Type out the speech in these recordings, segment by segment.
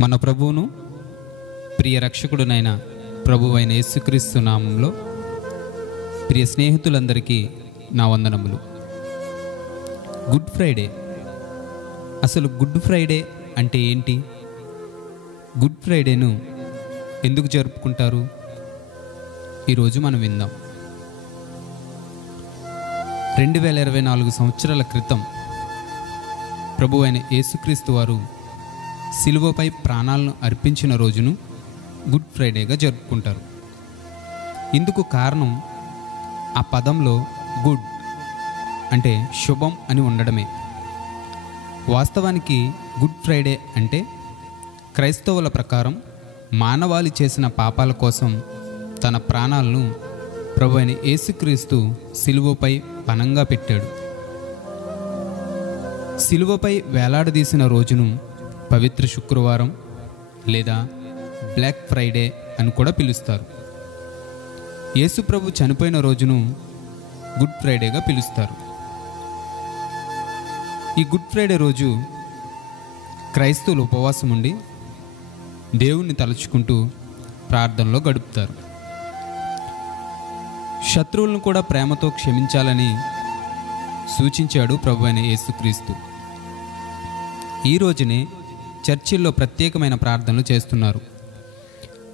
మన ప్రభువును ప్రియ రక్షకుడునైన ప్రభువైన యేసుక్రీస్తు నామంలో ప్రియ స్నేహితులందరికీ నా వందనములు. Good Friday. అసలు గుడ్ ఫ్రైడే అంటే ఏంటి? గుడ్ ఫ్రైడేను ఎందుకు జరుపుకుంటారు? ఈరోజు మనం విందాం. 2024 సంవత్సరాల క్రితం ప్రభువైన యేసుక్రీస్తు వారు సిలువపై ప్రాణాలను అర్పించిన రోజును గుడ్ ఫ్రైడేగా జరుపుకుంటారు. ఇందుకు కారణం ఆ పదంలో గుడ్ అంటే శుభం అని ఉండడమే. వాస్తవానికి గుడ్ ఫ్రైడే అంటే క్రైస్తవుల ప్రకారం మానవాళి చేసిన పాపాల కోసం తన ప్రాణాలను ప్రభువైన యేసుక్రీస్తు సిలువపై పణంగా పెట్టాడు. సిలువపై వేలాడదీసిన రోజును పవిత్ర శుక్రవారం లేదా బ్లాక్ ఫ్రైడే అని కూడా పిలుస్తారు. యేసు ప్రభు చనిపోయిన రోజును గుడ్ ఫ్రైడేగా పిలుస్తారు. ఈ గుడ్ ఫ్రైడే రోజు క్రైస్తవులు ఉపవాసం ఉండి దేవుణ్ణి తలుచుకుంటూ ప్రార్థనలో గడుపుతారు. శత్రువులను కూడా ప్రేమతో క్షమించాలని సూచించాడు ప్రభువైన యేసుక్రీస్తు. ఈ రోజునే చర్చిల్లో ప్రత్యేకమైన ప్రార్థనలు చేస్తున్నారు.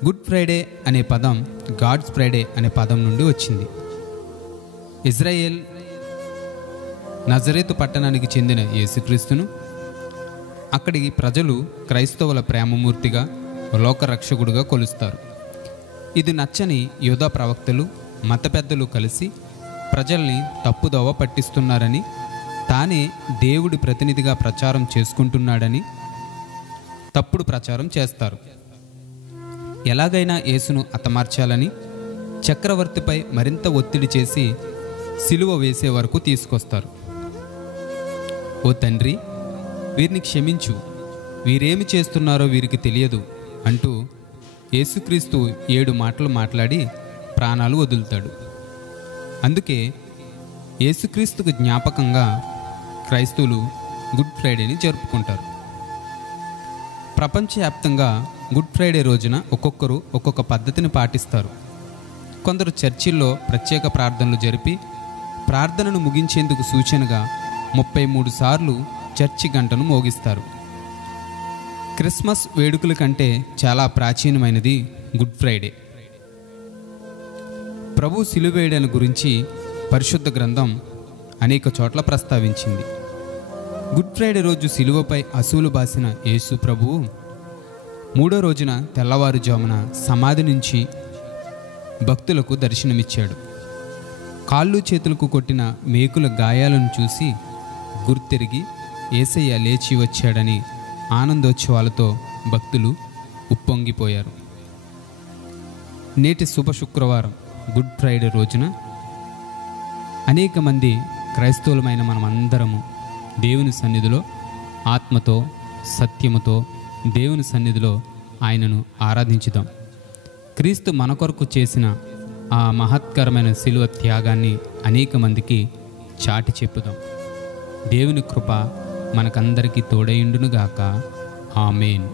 గుడ్ ఫ్రైడే అనే పదం గాడ్స్ ఫ్రైడే అనే పదం నుండి వచ్చింది. ఇజ్రాయేల్ నజరేతు పట్టణానికి చెందిన యేసుక్రీస్తును అక్కడి ప్రజలు క్రైస్తవుల ప్రేమమూర్తిగా, లోకరక్షకుడుగా కొలుస్తారు. ఇది నచ్చని యూదా ప్రవక్తలు, మత పెద్దలు కలిసి ప్రజల్ని తప్పుదోవ పట్టిస్తున్నారని, తానే దేవుడి ప్రతినిధిగా ప్రచారం చేసుకుంటున్నాడని తప్పుడు ప్రచారం చేస్తారు. ఎలాగైనా యేసును హతమార్చాలని చక్రవర్తిపై మరింత ఒత్తిడి చేసి సిలువ వేసే వరకు తీసుకొస్తారు. ఓ తండ్రి, వీరిని క్షమించు, వీరేమి చేస్తున్నారో వీరికి తెలియదు అంటూ యేసుక్రీస్తు 7 మాటలు మాట్లాడి ప్రాణాలు వదులుతాడు. అందుకే యేసుక్రీస్తుకు జ్ఞాపకంగా క్రైస్తవులు గుడ్ ఫ్రైడేని జరుపుకుంటారు. ప్రపంచవ్యాప్తంగా గుడ్ ఫ్రైడే రోజున ఒక్కొక్కరు ఒక్కొక్క పద్ధతిని పాటిస్తారు. కొందరు చర్చిల్లో ప్రత్యేక ప్రార్థనలు జరిపి ప్రార్థనను ముగించేందుకు సూచనగా 33 సార్లు చర్చి గంటను మోగిస్తారు. క్రిస్మస్ వేడుకల కంటే చాలా ప్రాచీనమైనది గుడ్ ఫ్రైడే. ప్రభు సిలువేయడం గురించి పరిశుద్ధ గ్రంథం అనేక చోట్ల ప్రస్తావించింది. గుడ్ ఫ్రైడే రోజు సిలువపై అసూలు బాసిన యేసు ప్రభువు 3వ రోజున తెల్లవారుజామున సమాధి నుంచి భక్తులకు దర్శనమిచ్చాడు. కాళ్ళు చేతులకు కొట్టిన మేకుల గాయాలను చూసి గుర్తెరిగి యేసయ్య లేచి వచ్చాడని ఆనందోత్సవాలతో భక్తులు ఉప్పొంగిపోయారు. నేటి శుభ శుక్రవారం గుడ్ ఫ్రైడే రోజున అనేక మంది క్రైస్తవులమైన మనమందరము దేవుని సన్నిధిలో ఆత్మతో సత్యముతో దేవుని సన్నిధిలో ఆయనను ఆరాధించుదాం. క్రీస్తు మన కొరకు చేసిన ఆ మహత్కరమైన శిలువ త్యాగాన్ని అనేక మందికి చాటి చెప్పుదాం. దేవుని కృప మనకందరికీ తోడైండునుగాక. ఆమేన్.